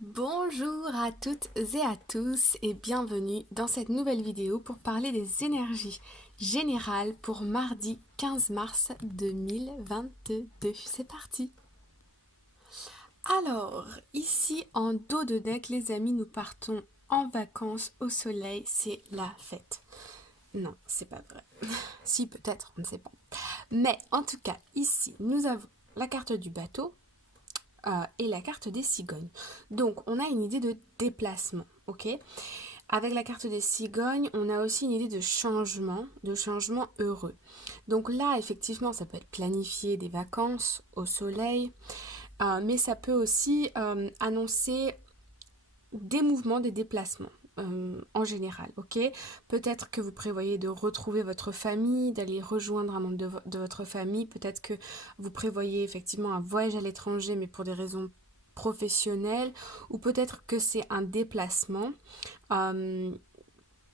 Bonjour à toutes et à tous et bienvenue dans cette nouvelle vidéo pour parler des énergies générales pour mardi 15 mars 2022. C'est parti! Alors, ici en dos de deck les amis, nous partons en vacances au soleil, c'est la fête. Non, c'est pas vrai. Si peut-être, on ne sait pas. Mais en tout cas, ici, nous avons la carte du bateau, et la carte des cigognes. Donc on a une idée de déplacement, ok. Avec la carte des cigognes, on a aussi une idée de changement heureux. Donc là, effectivement, ça peut être planifier des vacances au soleil, mais ça peut aussi annoncer des mouvements, des déplacements. En général, ok. Peut-être que vous prévoyez de retrouver votre famille, d'aller rejoindre un membre de votre famille. Peut-être que vous prévoyez effectivement un voyage à l'étranger, mais pour des raisons professionnelles. Ou peut-être que c'est un déplacement.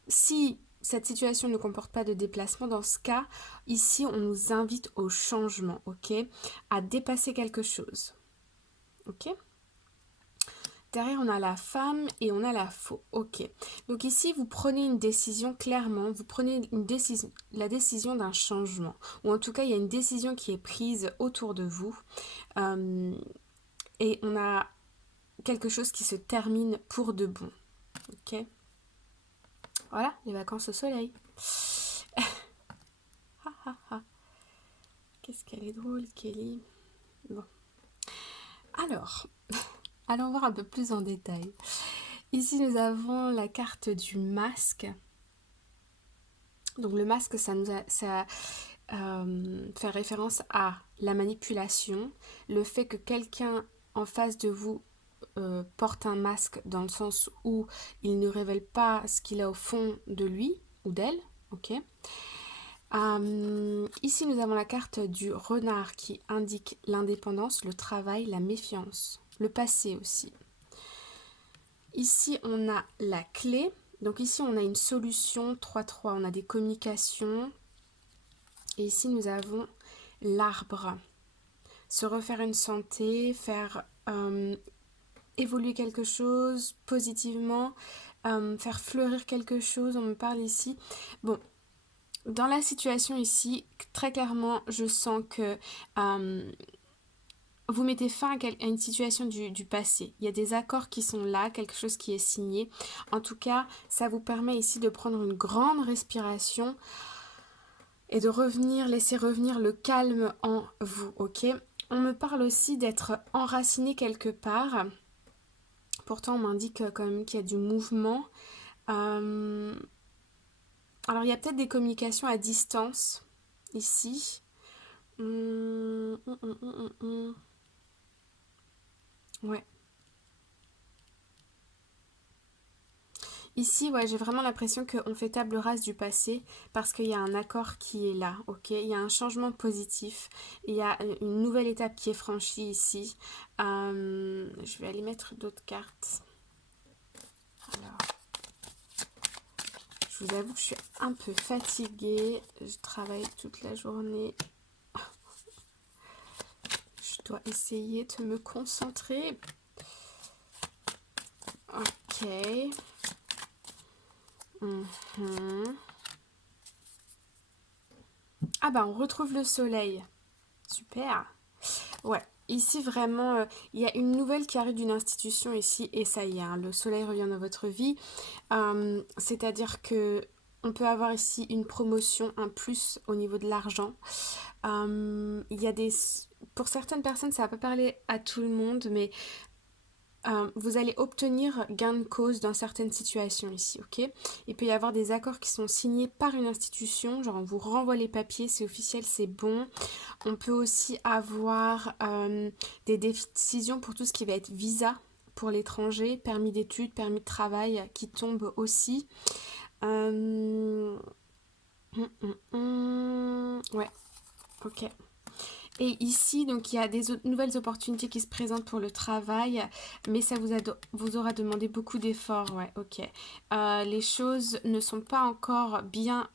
Si cette situation ne comporte pas de déplacement, dans ce cas, ici, on nous invite au changement, ok. À dépasser quelque chose, ok. Derrière, on a la femme et on a la faux. Ok. Donc ici, vous prenez une décision clairement. Vous prenez la décision d'un changement. Ou en tout cas, il y a une décision qui est prise autour de vous. Euh, et on a quelque chose qui se termine pour de bon. Ok. Voilà, les vacances au soleil. Qu'est-ce qu'elle est drôle, Kelly. Bon. Alors, allons voir un peu plus en détail. Ici, nous avons la carte du masque. Donc le masque, ça fait référence à la manipulation, le fait que quelqu'un en face de vous porte un masque dans le sens où il ne révèle pas ce qu'il a au fond de lui ou d'elle, ok. Ici, nous avons la carte du renard qui indique l'indépendance, le travail, la méfiance, le passé aussi. Ici, on a la clé. Donc ici, on a une solution 3-3. On a des communications. Et ici, nous avons l'arbre. Se refaire une santé, faire évoluer quelque chose positivement, faire fleurir quelque chose. On me parle ici. Bon, dans la situation ici, très clairement, je sens que vous mettez fin à une situation du passé. Il y a des accords qui sont là, quelque chose qui est signé. En tout cas, ça vous permet ici de prendre une grande respiration et de revenir, laisser revenir le calme en vous, ok. On me parle aussi d'être enraciné quelque part. Pourtant, on m'indique quand même qu'il y a du mouvement. Alors, il y a peut-être des communications à distance, ici. Ouais. Ici, ouais, j'ai vraiment l'impression qu'on fait table rase du passé parce qu'il y a un accord qui est là, ok. Il y a un changement positif, il y a une nouvelle étape qui est franchie ici. Je vais aller mettre d'autres cartes. Alors, je vous avoue que je suis un peu fatiguée. Je travaille toute la journée. Je dois essayer de me concentrer. Ok. Ah bah on retrouve le soleil. Super. Ouais. Ici vraiment, il y a une nouvelle qui arrive d'une institution ici et ça y est, hein, le soleil revient dans votre vie. C'est-à-dire que on peut avoir ici une promotion, un plus au niveau de l'argent. Il y a des... Pour certaines personnes, ça va pas parler à tout le monde, mais vous allez obtenir gain de cause dans certaines situations ici, ok. Il peut y avoir des accords qui sont signés par une institution, genre on vous renvoie les papiers, c'est officiel, c'est bon. On peut aussi avoir des décisions pour tout ce qui va être visa pour l'étranger, permis d'études, permis de travail qui tombent aussi. Ouais, ok. Et ici, donc il y a des nouvelles opportunités qui se présentent pour le travail, mais ça vous aura demandé beaucoup d'efforts, ouais, ok. Les choses ne sont pas encore bien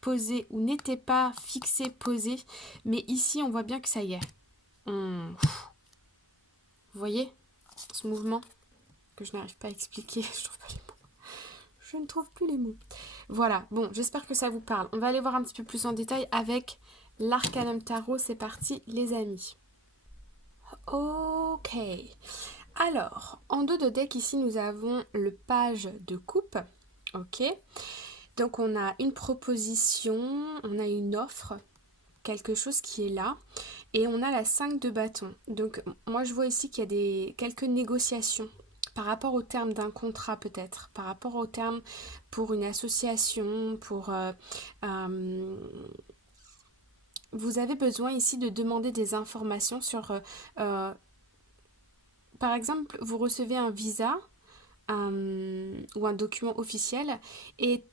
posées ou n'étaient pas fixées, posées, mais ici on voit bien que ça y est. Vous voyez ce mouvement? que je n'arrive pas à expliquer. Je trouve pas les mots. Je ne trouve plus les mots. Voilà, bon, j'espère que ça vous parle. On va aller voir un petit peu plus en détail avec l'Arcanum Tarot. C'est parti, les amis. Ok. Alors, en dos de deck, ici, nous avons le page de coupe. Ok. Donc, on a une proposition, on a une offre, quelque chose qui est là. Et on a la 5 de bâton. Donc, moi, je vois ici qu'il y a quelques négociations par rapport au terme d'un contrat peut-être, par rapport au terme pour une association, vous avez besoin ici de demander des informations sur... par exemple, vous recevez un visa ou un document officiel et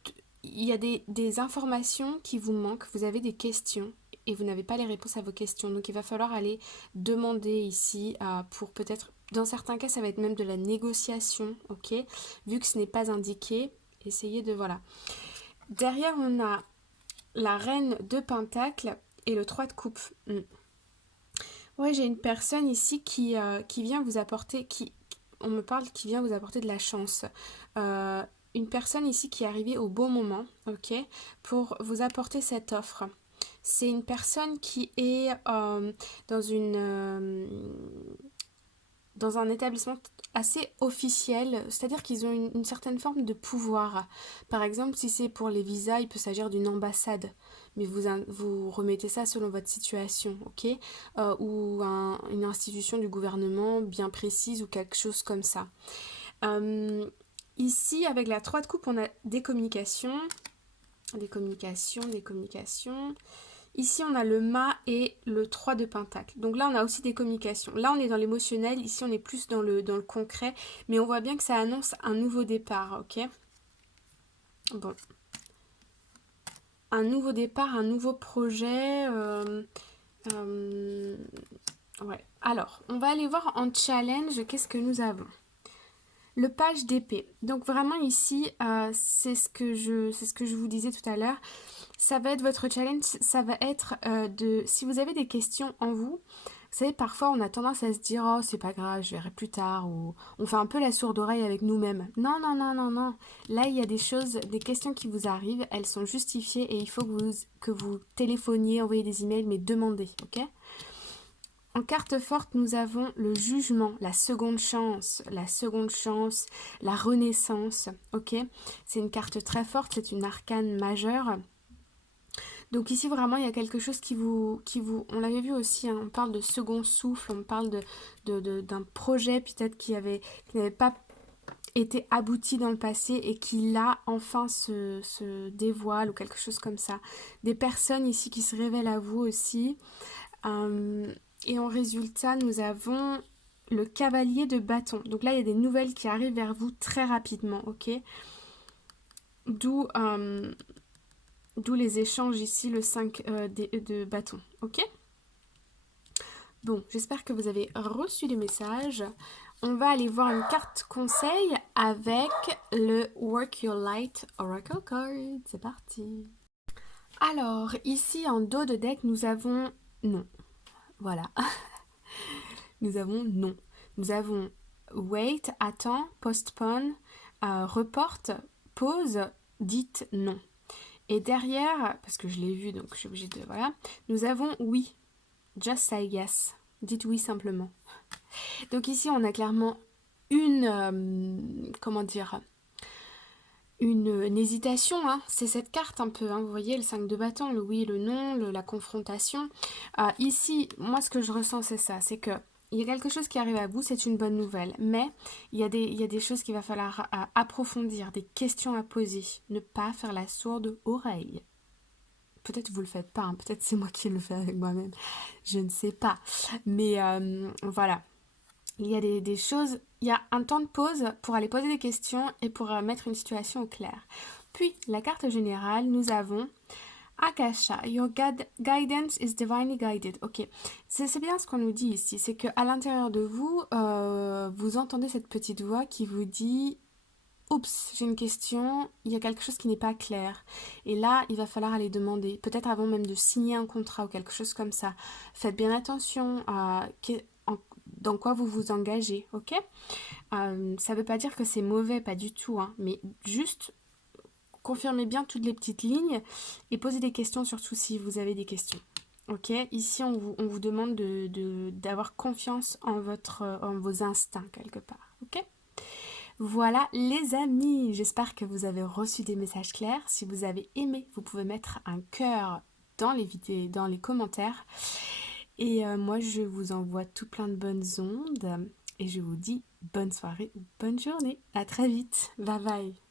il y a des informations qui vous manquent, vous avez des questions et vous n'avez pas les réponses à vos questions. Donc il va falloir aller demander ici pour peut-être, dans certains cas ça va être même de la négociation, ok? Vu que ce n'est pas indiqué, essayez de, voilà. Derrière on a la reine de pentacle et le 3 de coupe. Ouais, j'ai une personne ici qui vient vous apporter, on me parle qui vient vous apporter de la chance. Euh, une personne ici qui est arrivée au bon moment, ok, pour vous apporter cette offre. C'est une personne qui est dans dans un établissement assez officiel, c'est-à-dire qu'ils ont une certaine forme de pouvoir. Par exemple, si c'est pour les visas, il peut s'agir d'une ambassade, mais vous remettez ça selon votre situation, ok? Ou une institution du gouvernement bien précise ou quelque chose comme ça. Ici, avec la 3 de coupe, on a des communications. Des communications, des communications. Ici, on a le mât et le 3 de pentacle. Donc là, on a aussi des communications. Là, on est dans l'émotionnel. Ici, on est plus dans le concret. Mais on voit bien que ça annonce un nouveau départ, ok? Bon. Un nouveau départ, un nouveau projet. Ouais. Alors, on va aller voir en challenge qu'est-ce que nous avons. Le page d'épée. Donc vraiment ici, c'est ce que je vous disais tout à l'heure. Ça va être votre challenge, ça va être si vous avez des questions en vous, vous savez, parfois on a tendance à se dire oh c'est pas grave, je verrai plus tard, ou on fait un peu la sourde oreille avec nous-mêmes. Non, non, non, non, non. Là il y a des choses, des questions qui vous arrivent, elles sont justifiées et il faut que vous téléphoniez, envoyez des emails, mais demandez, ok? En carte forte, nous avons le jugement, la seconde chance, la renaissance, ok? C'est une carte très forte, c'est une arcane majeure. Donc ici vraiment il y a quelque chose on l'avait vu aussi, hein, on parle de second souffle, on parle d'un projet peut-être qui n'avait pas été abouti dans le passé et qui là enfin se dévoile ou quelque chose comme ça. Des personnes ici qui se révèlent à vous aussi. Et en résultat nous avons le cavalier de bâton. Donc là il y a des nouvelles qui arrivent vers vous très rapidement, ok? D'où les échanges ici, le 5 de bâton. Ok? Bon, j'espère que vous avez reçu les messages. On va aller voir une carte conseil avec le Work Your Light Oracle Card. C'est parti. Alors, ici en dos de deck, nous avons non. Voilà. Nous avons non. Nous avons wait, attends, postpone, reporte, pause, dites non. Et derrière, parce que je l'ai vu, donc je suis obligée de... Voilà. Nous avons oui. Just say yes. Dites oui simplement. Donc ici, on a clairement comment dire, une hésitation. Hein. C'est cette carte un peu. Hein. Vous voyez, le 5 de bâton, le oui, le non, la confrontation. Ici, moi, ce que je ressens, c'est ça. C'est que il y a quelque chose qui arrive à vous, c'est une bonne nouvelle. Mais il y a des choses qu'il va falloir approfondir, des questions à poser. Ne pas faire la sourde oreille. Peut-être vous le faites pas, hein. Peut-être c'est moi qui le fais avec moi-même. Je ne sais pas. Mais voilà. Il y a des choses, il y a un temps de pause pour aller poser des questions et pour mettre une situation au clair. Puis, la carte générale, nous avons Akasha, your guidance is divinely guided. Ok, c'est bien ce qu'on nous dit ici, c'est qu'à l'intérieur de vous, vous entendez cette petite voix qui vous dit oups, j'ai une question, il y a quelque chose qui n'est pas clair. Et là, il va falloir aller demander, peut-être avant même de signer un contrat ou quelque chose comme ça. Faites bien attention à dans quoi vous vous engagez, ok? Ça veut pas dire que c'est mauvais, pas du tout, hein, mais juste confirmez bien toutes les petites lignes et posez des questions surtout si vous avez des questions. Ok, ici on vous demande d'avoir confiance en vos instincts quelque part. Ok, voilà les amis, j'espère que vous avez reçu des messages clairs. Si vous avez aimé, vous pouvez mettre un cœur dans les vidéos, dans les commentaires. Et moi je vous envoie tout plein de bonnes ondes et je vous dis bonne soirée ou bonne journée. À très vite, bye bye.